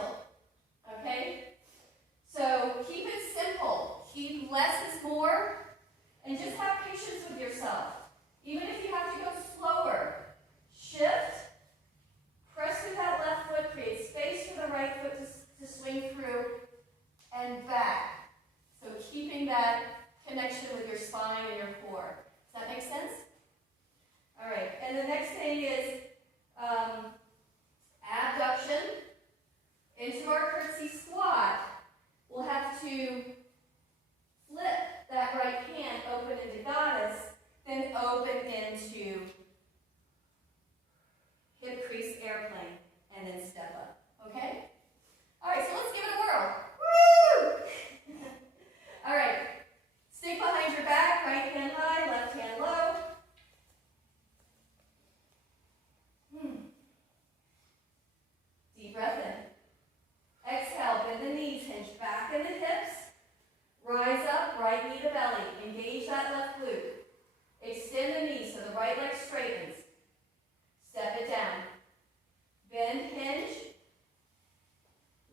tilt. Okay? So keep it simple. Keep less is more. And just have patience with yourself. Even if you have to go slower. Shift. Press through that left foot. Create space for the right foot to swing through. And back. So keeping that connection with your spine and your core. Does that make sense? All right. And the next thing is abduction. Into our curtsy squat, we'll have to flip that right hand open into goddess, then open into hip crease airplane, and then step up. Okay? All right, so let's give it a whirl. Woo! All right. Stick behind your back, right hand high, left hand low. Deep breath in. Exhale, bend the knees, hinge back in the hips. Rise up, right knee to belly. Engage that left glute. Extend the knees so the right leg straightens. Step it down. Bend, hinge.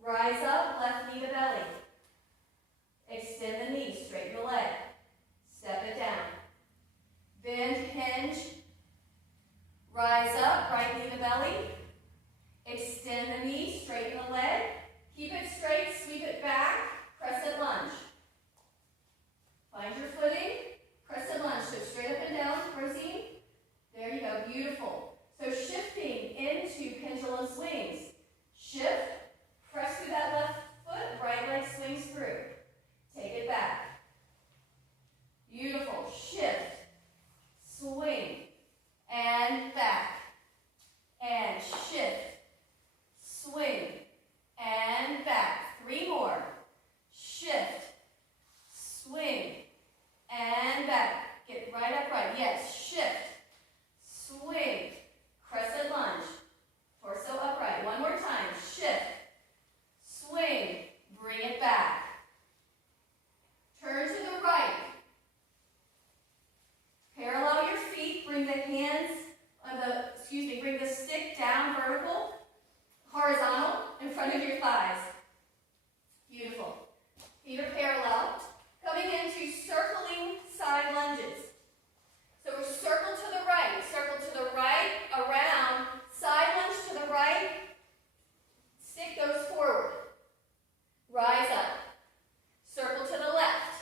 Rise up, left knee to belly. Extend the knees, straighten the leg. Step it down. Bend, hinge. Rise up, right knee to belly. Extend the knee, straighten the leg. Keep it straight, sweep it back, crescent lunge. Find your footing, crescent lunge. So straight up and down, Rosine. There you go, beautiful. So shifting into pendulum swings. Shift, press through that left foot, right leg swings through. Take it back. Beautiful. Shift, swing, and back. And shift, swing, and back. 3 more. Shift, swing, and back. Get right upright. Yes, shift, swing, crescent lunge. Torso upright. 1 more time. Shift, swing, bring it back. Turn to the right. Parallel your feet. Bring the hands bring the stick down vertical, horizontal, in front of your thighs. Beautiful. Feet are parallel. Coming into circling side lunges. So we're circle to the right, around, side lunge to the right, stick goes forward. Rise up. Circle to the left,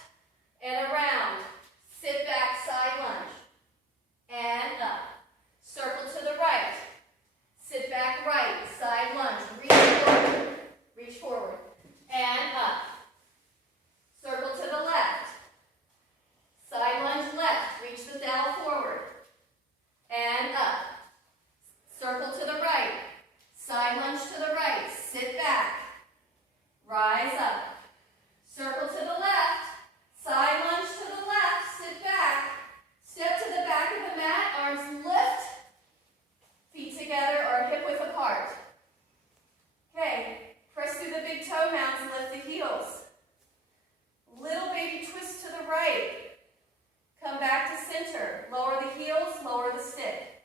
and around, sit back, side lunge, and up. Circle to the right, sit back right, side lunge, reach forward, and up. Circle to the left, side lunge left, reach the dowel forward, and up. Circle to the right, side lunge to the right, sit back, rise up. Circle to the left, side lunge to the left, sit back, step to the back of the mat, arms lift, feet together or hip width apart. Okay, press through the big toe mounds, lift the heels. Little baby twist to the right. Come back to center. Lower the heels, lower the stick.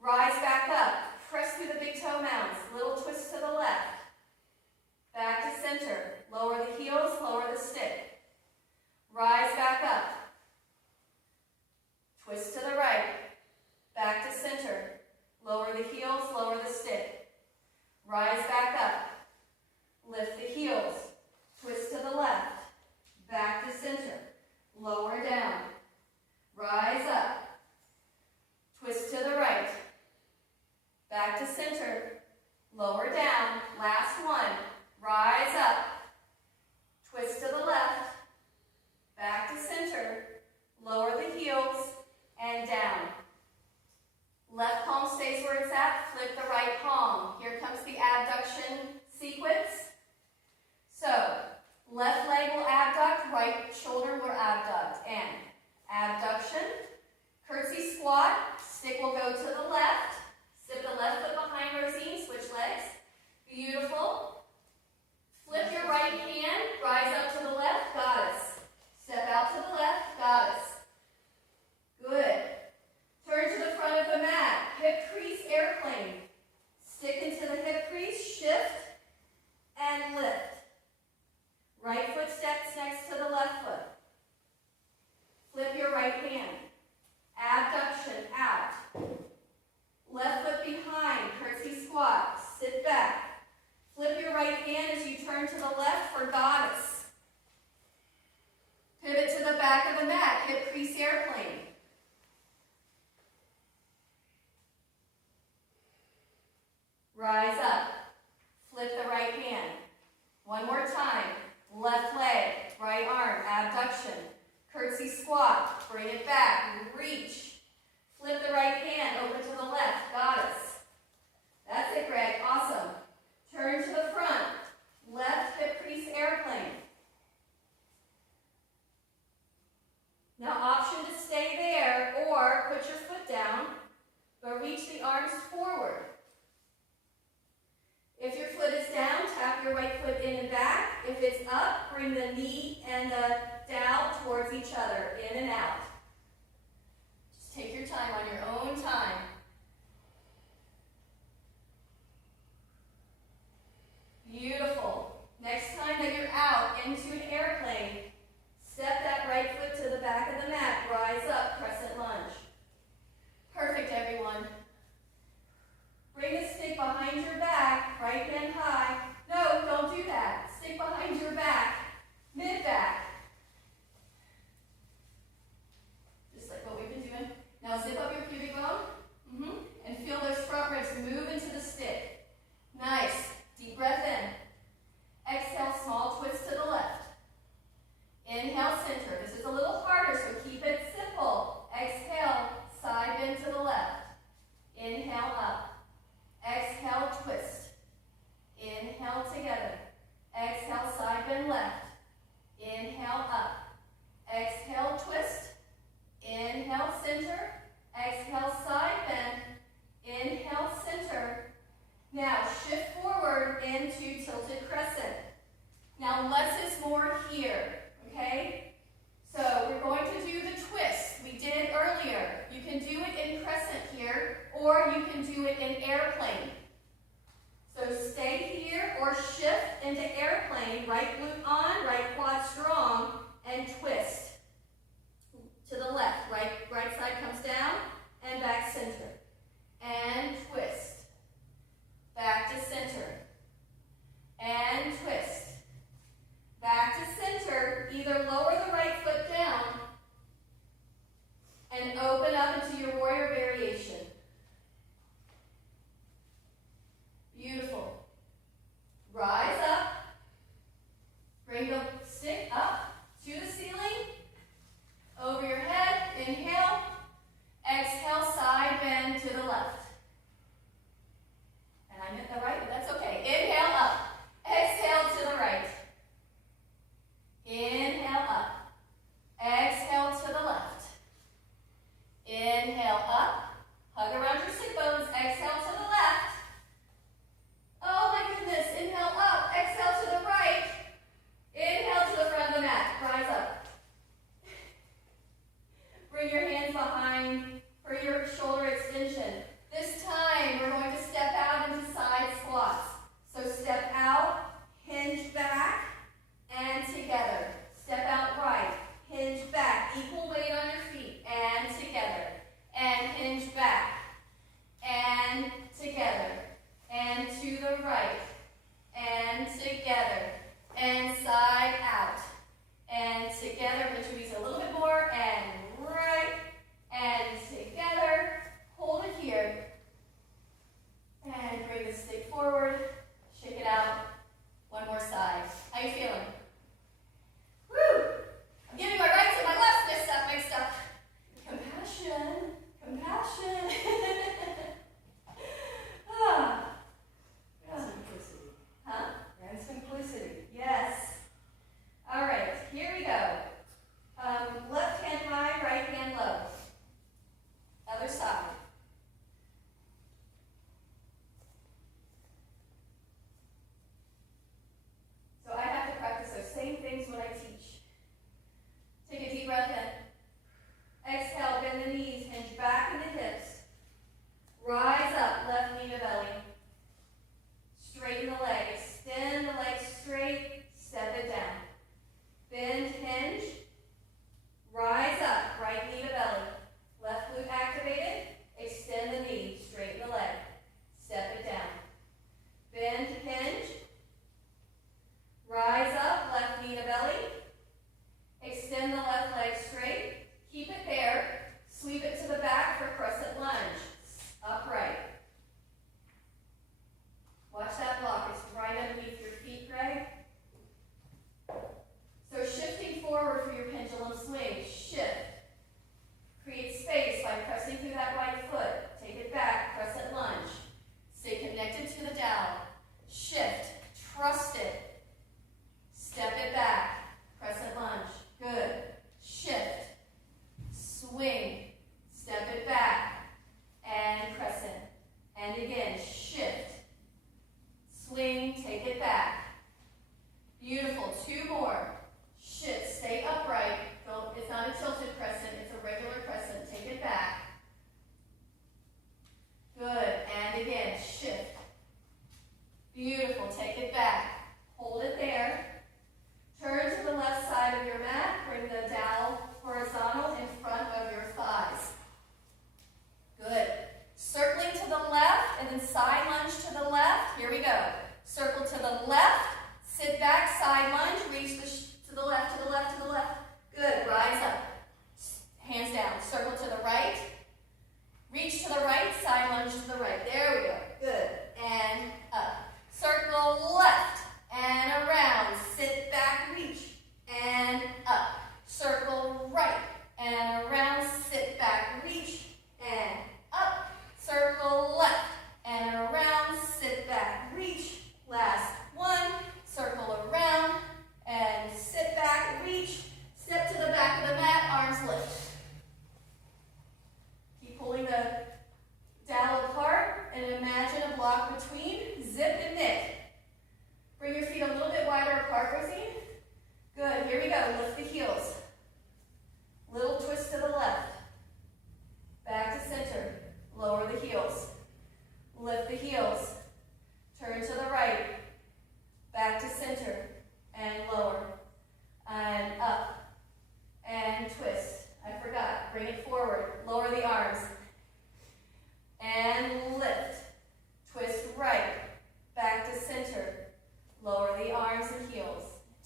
Rise back up. Press through the big toe mounds. Little twist to the left. Back to center. Lower the heels, lower the stick. Rise back up. Twist to the right. Back to center. Lower the heels, lower the stick. Rise back hand as you turn to the left for goddess. Pivot to the back of the mat, hip crease airplane. Rise up, flip the right hand. One more time, left leg, right arm, abduction. Curtsy squat, bring it back, reach. Flip the right hand, open to the left, goddess. That's it, Greg, awesome. Turn to the front, left hip crease airplane. Now option to stay there or put your foot down, but reach the arms forward. If your foot is down, tap your right foot in and back. If it's up, bring the knee and the dowel towards each other, in and out. Just take your time on your own time. Beautiful. Next time that you're out into an airplane, step that right foot to the back of the mat, rise up, crescent lunge. Perfect, everyone. Bring the stick behind your back, right hand high. No, don't do that. Stick behind your back, mid-back. Just like what we've been doing. Now zip up your pubic bone, and feel those front ribs move into the stick. Nice. Deep breath in. Exhale, small twist to the left. Inhale, center. This is a little harder, so keep it simple. Exhale, side bend to the left. Inhale, up. Exhale, twist. Inhale, together. Exhale, side bend left. Inhale, up. Exhale, twist. Inhale, center. Exhale, side bend. Inhale, center. Now, shift forward into tilted crescent. Now, less is more here, okay? So, we're going to do the twist we did earlier. You can do it in crescent here, or you can do it in airplane. So, stay here or shift into airplane, right glute on, right quad strong, and twist. To the left, right side comes down, and back center. And twist. Back to center. And twist. Back to center. Either lower the right foot down and open up into your warrior variation. Beautiful. Rise up.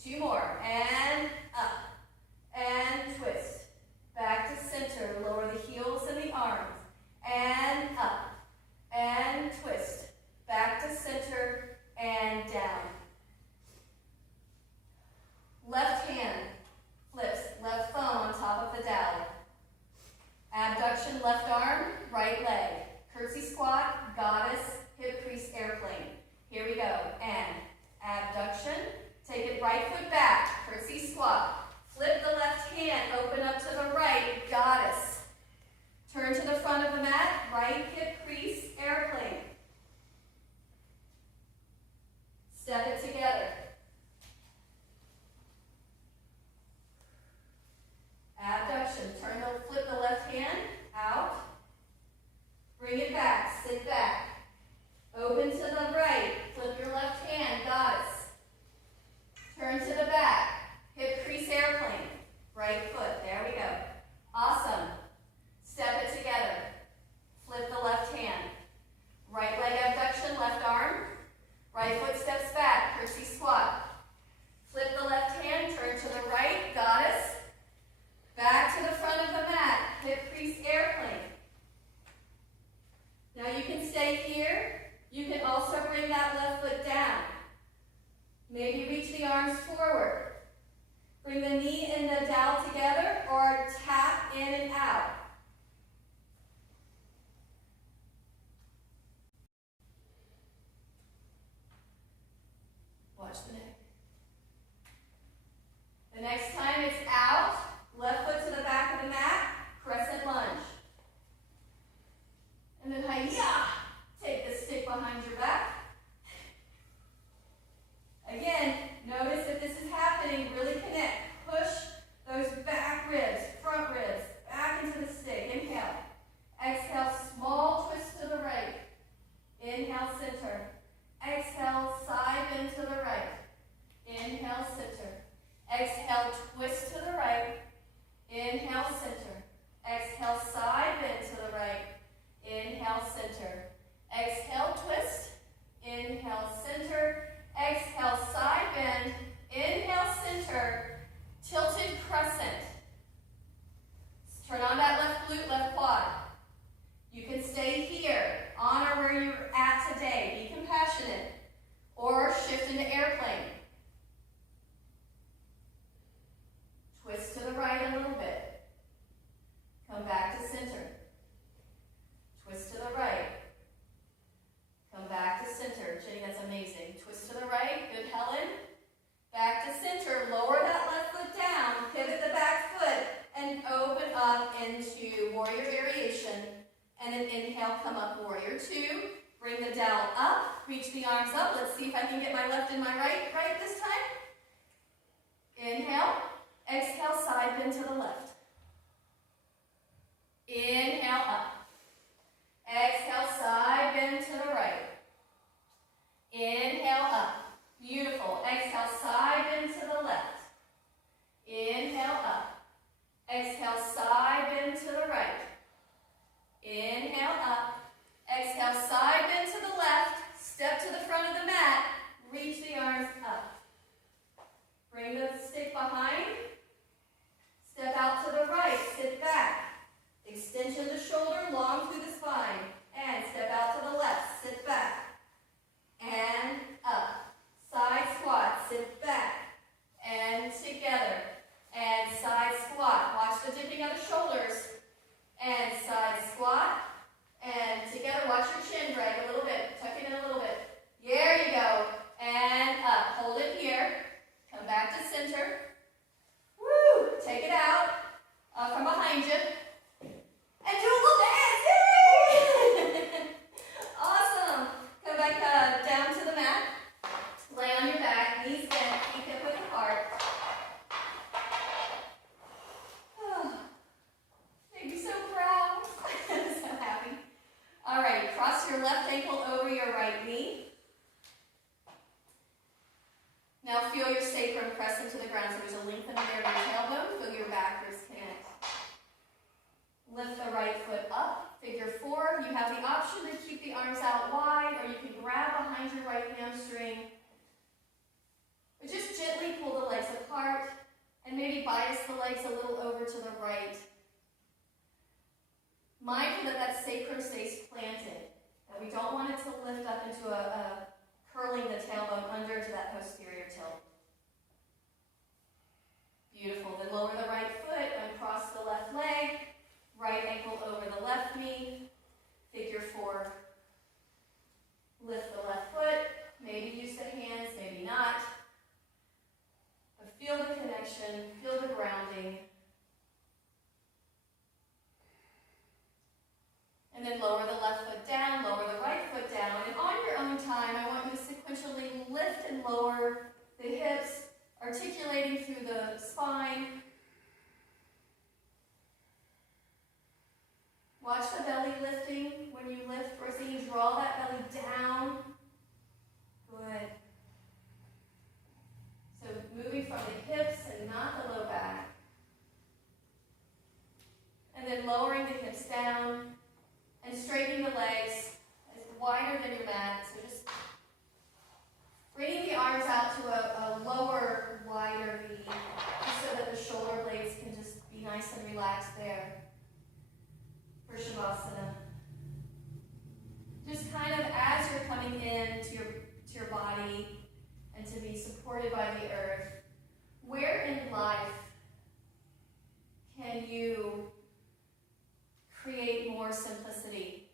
2 more. And up. And twist. Back to center. Lower the heels and the arms. And up. And twist. Back to center and down. Left hand flips. Left thumb on top of the dowel. Abduction, left arm, right leg. Curtsy squat, goddess, hip crease airplane. Here we go. And abduction. Take it right foot back. Curtsy squat. Flip the left hand. Open up to the right. Goddess. Turn to the front of the mat. Right hip crease airplane. Step it together. Abduction. Flip the left hand out. Bring it back. Sit back. Open to the right. Flip your left hand. Goddess. Turn to the back. Hip crease airplane. Right foot. There we go. Awesome. Step it together. Flip the left hand. Right leg abduction. Left arm. Right foot steps back. Curtsy squat. Flip the left hand. Turn to the right. Goddess. Back to the front of the mat. Hip crease airplane. Now you can stay here. You can also bring that left foot down. Maybe reach the arms forward. Bring the knee and the dowel together or tap in and out. Watch the neck. The next time it's out, left foot to the back of the mat, crescent lunge. And then hi-ya, take the stick behind your back. Again, notice if this is happening, really connect. Push those back ribs, front ribs, back into the stick. Inhale. Exhale, small twist to the right. Inhale, center. Exhale, side bend to the right. Inhale, center. Exhale, twist to the right. Inhale, center. Exhale, side bend to the right. Inhale, center. Exhale, twist. Inhale, center. Exhale, side bend. Inhale, center. Tilted crescent. Turn on that left glute, left quad. You can stay here. Honor where you're at today. Be compassionate. Or shift into airplane. Twist to the right a little bit. Come back to center. Twist to the right. Come back to center. Jenny, that's amazing. Twist to the right. Good, Helen. Back to center. Lower that left foot down. Pivot the back foot. And open up into warrior variation. And then inhale, come up, warrior 2. Bring the dowel up. Reach the arms up. Let's see if I can get my left and my right this time. Inhale. Exhale, side bend to the left. Inhale, up. Exhale, side bend to the right. Inhale, up. Beautiful. Exhale, side bend to the left. Inhale, up. Exhale, side bend to the right. Inhale, up. Exhale, side bend to the left. Step to the front of the mat. Reach the arms up. Bring the stick behind. Step out to the right. Sit back. Extension of the shoulder, long through the spine. And step out to the left. Sit back. And up. Side squat. Sit back. And together. And side squat. Watch the dipping of the shoulders. And side squat. And together, watch your chin drag a little bit. Tuck it in a little bit. There you go. And up. Hold it here. Come back to center. Woo! Take it out from behind you. And do a little dance. Yay! Awesome. Come back down to the mat. Lay on your back. Knees bent. Feet hip width apart. Make me so proud. I'm so happy. All right. Cross your left ankle over your right knee. Now feel your sacrum press into the ground. So there's a lengthening there of your tailbone. Feel your back ribs connect. Lift the right foot up. Figure 4. You have the option to keep the arms out wide, or you can grab behind your right hamstring. But just gently pull the leg the legs a little over to the right. Mindful that that sacrum stays planted, that we don't want it to lift up into a curling the tailbone under to that posterior tilt. Beautiful. Then lower the right foot, uncross the left leg, right ankle over the left knee, figure four. Lift the left foot, maybe use the hands, maybe not. But feel the connection, feel the grounding. And then lower the left foot down, lower the right foot down. And on your own time, I want you to sequentially lift and lower the hips, articulating through the spine. Watch the belly lifting. When you lift, Rosie, draw that belly down. Good. So moving from the hips and not the low back. And then lowering the hips down and straightening the legs as wider than your mat. So just bringing the arms out to a lower, wider V, just so that the shoulder blades can just be nice and relaxed there for shavasana. Just kind of as you're coming in to your body and to be supported by the earth, where in life can you create more simplicity,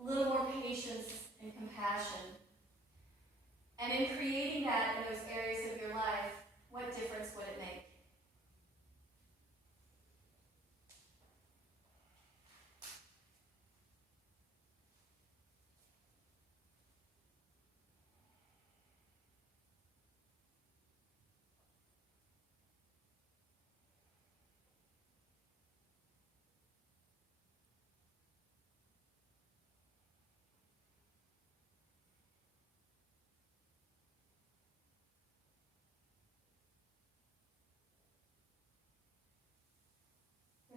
a little more patience and compassion? And in creating that in those areas of your life, what difference would it make?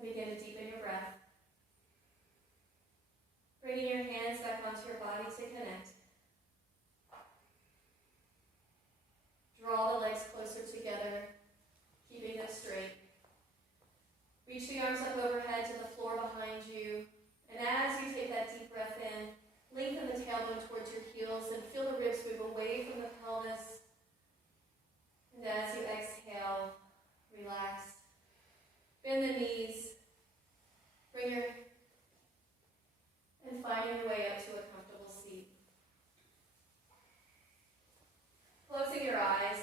Begin to deepen your breath. Bringing your hands back onto your body to connect. Draw the legs closer together, keeping them straight. Reach the arms up overhead to the floor behind you. And as you take that deep breath in, lengthen the tailbone towards your heels and feel the ribs move away from the pelvis. And as you exhale, relax. Bend the knees. Bring your, and finding your way up to a comfortable seat. Closing your eyes.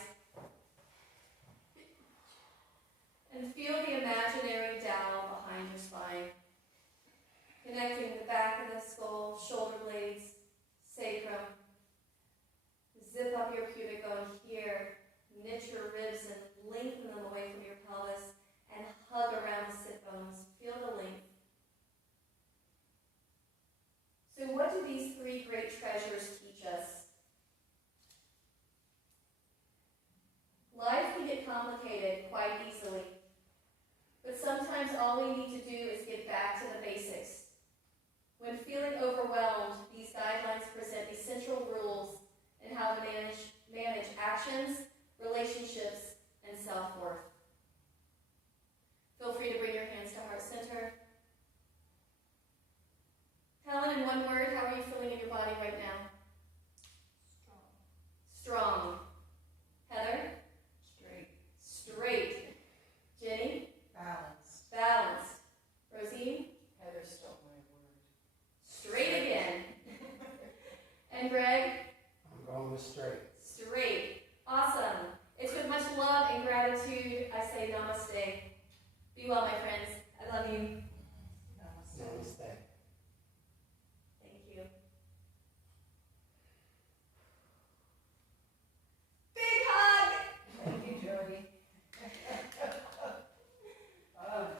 And feel the imaginary dowel behind your spine. Connecting the back of the skull, shoulder blades, sacrum. Zip up your pubic bone here. Knit your ribs and lengthen them away from your pelvis. And hug around the sit bones. Feel the length. So what do these three great treasures teach us? Life can get complicated quite easily. But sometimes all we need to do is get back to the basics. When feeling overwhelmed, these guidelines present essential rules in how to manage actions, relationships, and self-worth. Feel free to bring your hands to heart center. Helen, in one word, how are you feeling in your body right now? Strong. Heather? Straight. Jenny? Balanced. Rosine? Heather stole my word. Straight again. And Greg? I'm going with straight. Straight. Awesome. It's with much love and gratitude I say namaste. Be well, my friends. I love you.